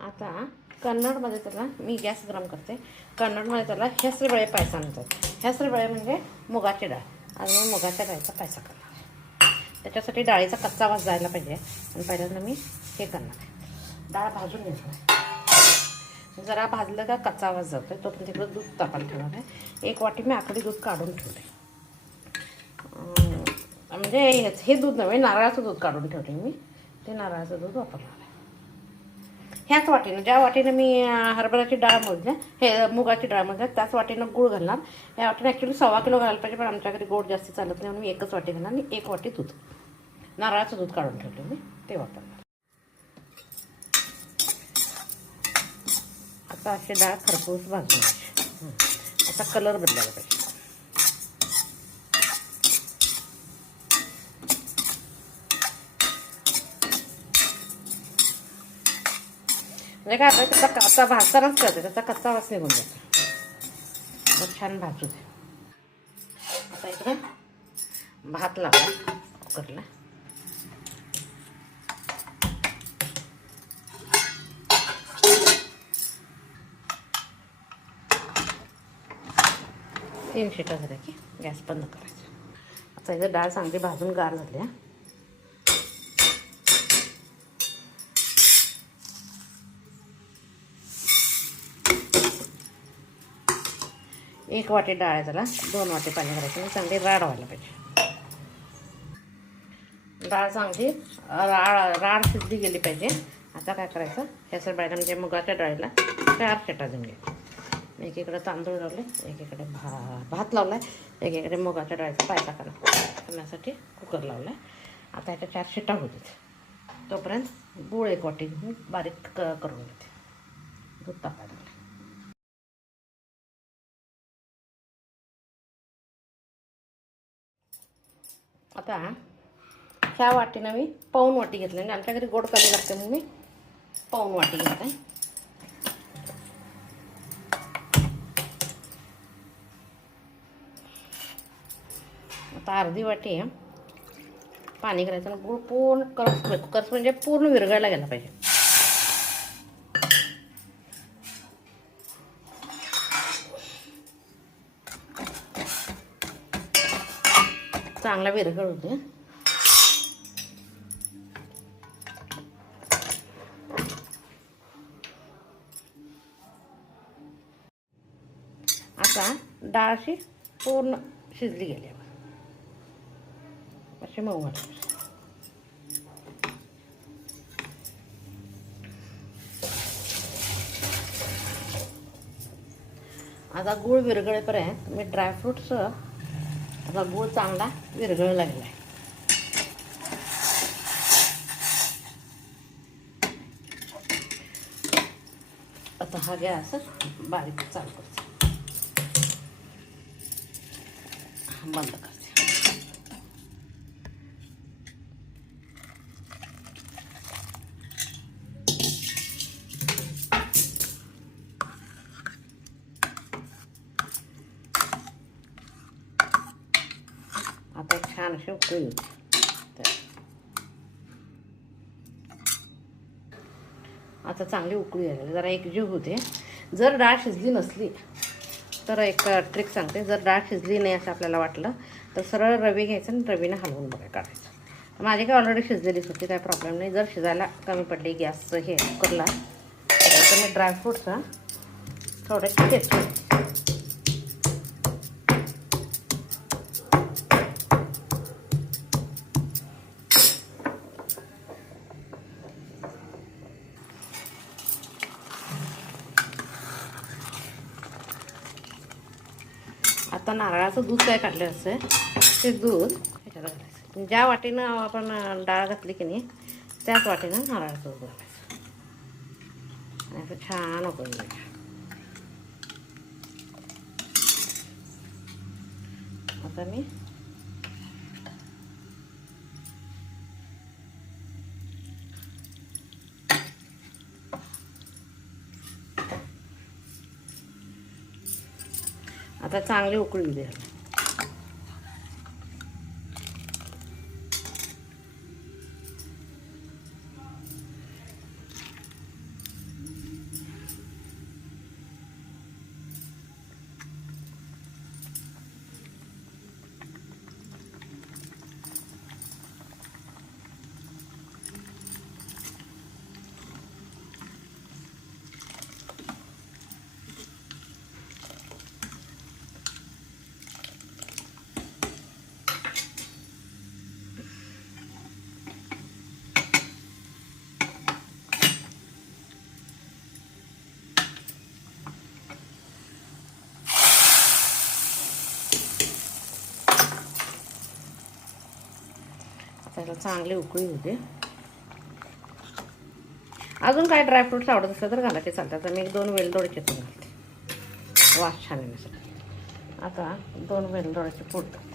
आता कन्नडमध्ये त्याला मी गॅस गरम करते. कन्नडमध्ये त्याला हेसरुबळे पायसा म्हणतात. हेसरुबळे म्हणजे मुगाची डाळ. आज मी मुगाच्या डाळीचा पायसा करणार आहे. त्याच्यासाठी डाळीचा कच्चा वास जायला पाहिजे. आणि पहिल्यांदा मी हे करणार आहे, डाळ भाजून घेणार. जरा भाजलं का कच्चा वास जातो. तो पण तिकडं दूध तापायला ठेवणार आहे. 1 वाटी मी आकडी दूध काढून ठेवले. म्हणजे हे दूध नव्हे, नारळाचं दूध काढून ठेवले मी. ते नारळाचं दूध वापरणार आहे. ह्याच वाटीनं, ज्या वाटीनं मी हरभऱ्याची डाळ मोजल्या, हे मुगाची डाळ मोजल्या, त्याच वाटीनं गूळ घालणार. या वाटीनं ॲक्च्युली 1.25 किलो घालायला पाहिजे, पण आमच्याकडे गोड जास्त चालत नाही म्हणून मी एकच वाटी घालणार. आणि 1 वाटी दूध, नारळाचं दूध काढून ठेवलं मी, ते वापरणार. आता अशी डाळ खरपूस भाजून घ्यायची. आता कलर बदलायला पाहिजे. म्हणजे काय आता त्याचा कच्चा भाजतानाच करते, त्याचा कच्चा वास निघून जातो. मग छान भाजू दे. आता इकडे भात लावला कुकरला. तीन शिट्या झाल्या की गॅस बंद करायचा. आता इथं डाळ चांगली भाजून गार झाली. 1 वाटी डाळ आहे, त्याला 2 वाटी पाणी घालायचं आणि चांगली राड व्हायला पाहिजे. डाळ चांगली राड शिजली गेली पाहिजे. आता काय करायचं, हेसरबळ्याला म्हणजे मुगाच्या डाळीला 4 शिट्या देऊन घ्यायच्या. एकीकडे तांदूळ लावले, एकीकडे भात लावला आहे, एकीकडे मुगाच्या डाळीचा पायसा करण्यासाठी कुकर लावला आहे. आता ह्याच्या 4 शिट्या होऊ देत. तोपर्यंत गूळ 1 वाटी घेऊन बारीक करून घेते. दूध तापायला लागले. आता ह्या वाटीनं मी पाऊण वाटी घेतली. म्हणजे आमच्या घरी गोड कमी लागते म्हणून मी पाऊण वाटी घेते. आता अर्धी वाटी पाणी करायचं आणि गूळ पूर्ण करस म्हणजे पूर्ण विरघळला गेला पाहिजे. चांगला विरघळ होते. आता डाळ अशी पूर्ण शिजली गेली, अशी मऊ घालायची. आता गूळ विरघळेपर्यंत मी ड्रायफ्रूट्स, आता गूळ चांगला विरघळला लागला आहे. आता हा गॅस बारीक चालू करते, बंद करते. आता छान अशी उकळी होते. आता चांगली उकळी आली, जरा एकजीव होते. जर डाळ शिजली नसली तर एक ट्रिक सांगते. जर डाळ शिजली नाही असं आपल्याला वाटलं तर सरळ रवी घ्यायचं आणि रवीनं हलवून काढायचं. माझी काय ऑलरेडी शिजलेलीच होती, काय प्रॉब्लेम नाही. जर शिजायला कमी पडली गॅसचं हे कुकरला तर मी ड्रायफ्रूटचा थोडे ठेचून आता नारळाचं दूध काय काढलं असं ते दूध ह्याच्यात घालायचं. ज्या वाटीनं आपण डाळ घातली की नाही त्याच वाटीनं नारळाचं दूध घालायचं आणि असं छान उकळून घ्यायचं. आता मी आता चांगली उकळी द्या. त्याला चांगली उकळी होते. अजून काय ड्रायफ्रूट्स आवडत असलं तर घालायचे चालतात. तर मी 1-2 वेलदोडे चेचून घालते वास छान येण्यासाठी. आता 2 वेलदोड्याचे पूड टाकते.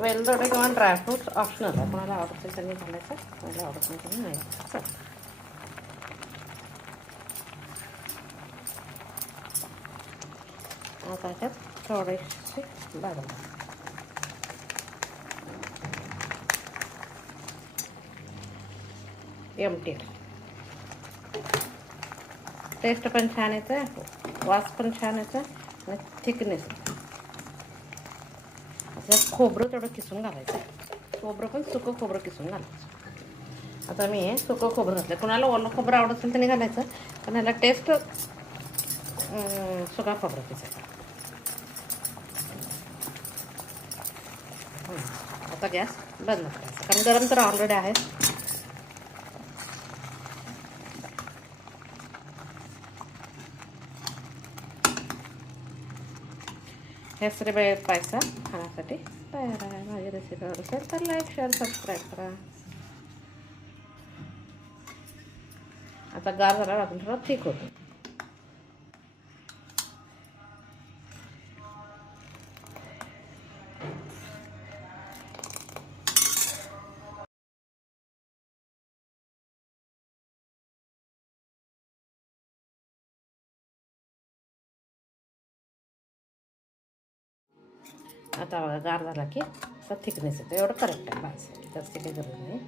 वेलदोडे किंवा ड्रायफ्रूट्स ऑप्शनल आहे. कोणाला आवडत असेल त्यांनी घालायचं, कोणाला आवडत नाही त्यांनी नाही घालायचं. आता त्यात थोडेसे बदाम, एमटी. टेस्ट पण छान येतं, वास पण छान येतं आणि थिकनेस. त्यात खोबरं तेवढं किसून घालायचं. खोबरं पण सुकं खोबरं किसून घालायचं. आता मी सुकं खोबरं घातलं. कोणाला ओलं खोबरं आवडत असेल त्यांनी घालायचं, पण ह्याला टेस्ट सुका खोबरं किसायचं. आता गॅस बंद करायचा, कारण गरम तर ऑलरेडी आहे. हेसरेबळे पायसा खाण्यासाठी तयार आहे. माझी रेसिपी आवडत असेल तर लाईक, शेअर, सबस्क्राईब करा. आता गार झाल्यावर आपण थोडं थिक होतो. आता बघा गार झाला की असा थिकनेस येतो. एवढं करेक्ट आहे भाजीसाठी, जास्त काही गरज नाही.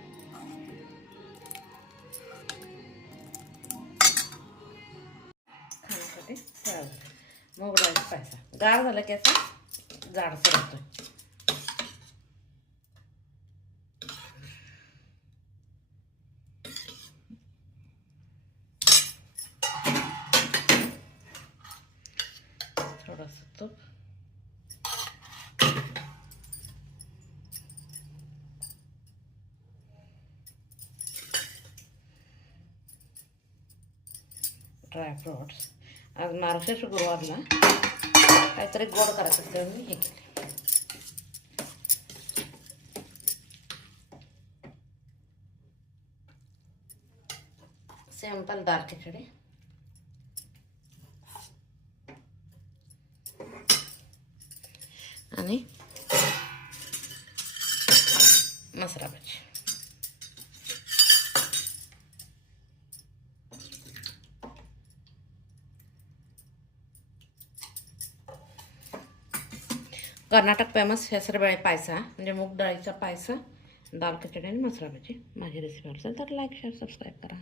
खाण्यासाठी तयार झालं मूग डाळीचा पायसा. गार झाला की असा जाडसर होतो. थोडंसं तूप, ड्रायफ्रूट्स. आज मार्गशीर्ष गुरुवारला काहीतरी गोड करायचं असतं, मी हे केले. सिंपल दाल खिचडी आणि मसाला भाजी. कर्नाटक फेमस हेसरबळे पायसा म्हणजे मूग डाळीचा पायसा, दाल खिचडी आणि मसाला भाजी. माझी रेसिपी असेल तर लाईक, शेअर, सबस्क्राईब करा.